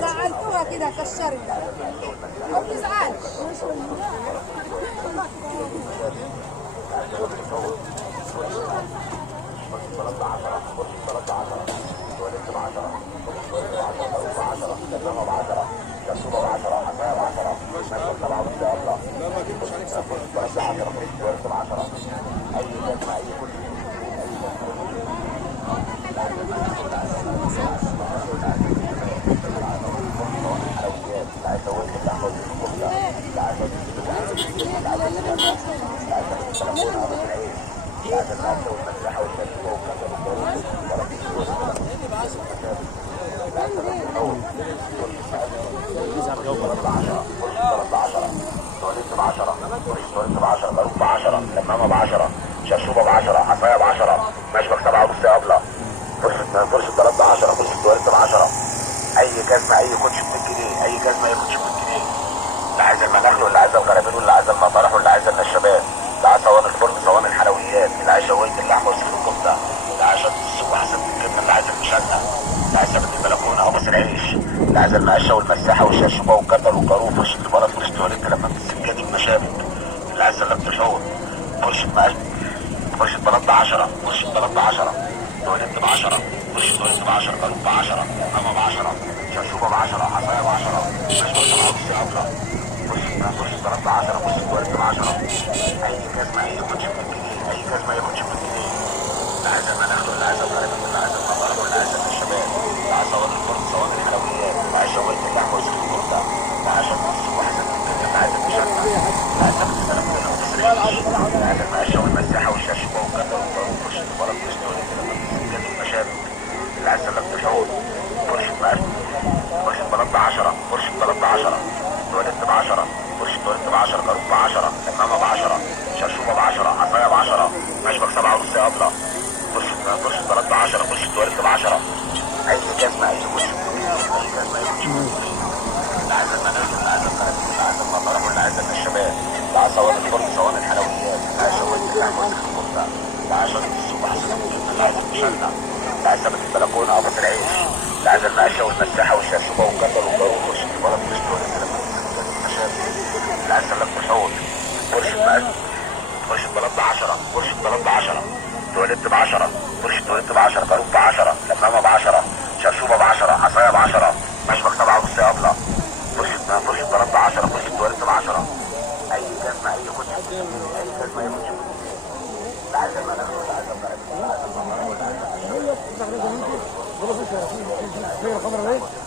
زعلتوها كده كشرت ما بتزعلش. لمامة ب10 شرشوبة ب10 عصاية ب10 مشبك 7 ونص أبلة فرشة ضرب ب10 فرشة تواليت ب10 أي جزمة أي كوتش ب100 جنيه أي جزمة أي كوتش ب100 جنيه اللي عايز المناخل واللي عايز الكرابين واللي عايز المطارح واللي عايز النشابات العزل المقشه والمساحه والشرشوبه والجردل والجاروف، فرشه البلد، فرشه تواليت، لمام السكادي، المشابك، العزل لم تشعر، فرشه مقشه، فرشه بلد 10، فرشه بلد 10، تواليت ب 10، فرشه تواليت ب 10، جاروف ب 10، حمامه ب 10، شرشوبه ب 10، عصايه ب 10، مشبك 7 ونص ابله، فرشه بلد 10، فرشه تواليت ب 10، اي جزمه اي كوتش ب 2 جنيه، اي جزمه اي كوتش ب 2 جنيه، العزل ما ناخده، العزل غالبا العزل ما ناخده، العزل للشباب، العصاوات الفرن، صواني الحلويات، مع شوية اللحمة وزيت الكفتة، مع شوية الصبح حسن الدنيا، العزل مشمع، العزل بالسلام كده وتسريش، العزل مع الشوي المساحة والشرشوبة والجردل والجاروف، فرشة البلد، فرشة وليد السكات والمشابك، العزل لم تشعر، فرشة مقشه، فرشة بلد ب 10، فرشة بلد ب 10، تواليت ب 10، فرشة تواليت ب 10، جاروف ب 10، حمامة ب 10، شرشوبة ب 10، عصاية ب 10، مشبك 7 ونص ابله، فرشة بلد ب 10، فرشة تواليت ب 10، اي جزمة اي كوتش، اي جزمة اي كوتش، العزل منازل، العزل خلفي، العزل مطرح، والعزل للشباب، مع صواني الفرن، صواني الحلويات، مع شوية اللحمة وزيت الكفتة، مع شوية الصبح حسن الدنيا، العزل مشلع، العزل في البلكونة قبض العيش، العزل المقشه والمساحة والشرشوبة والجردل والجاروف، فرشة البلد، فرشة وليد المشابك، العزل لم تحوط، فرشة مقشه، فرشة بلد ب 10، فرشة بلد ب 10، تواليت ب 10، فرشة تواليت ب 10، جاروف ب 10، لمامة ب 10، شرشوبة ب 10، عصاية ب 10، مشبك 7 ونص ابله، فرشة بلد ب 10، فرشة تواليت ب 10، اي جزمة اي كوتش، اي جزمة اي كوتش، العزل ما ناخده، العزل ما ناخده، العزل ما ناخده، العزل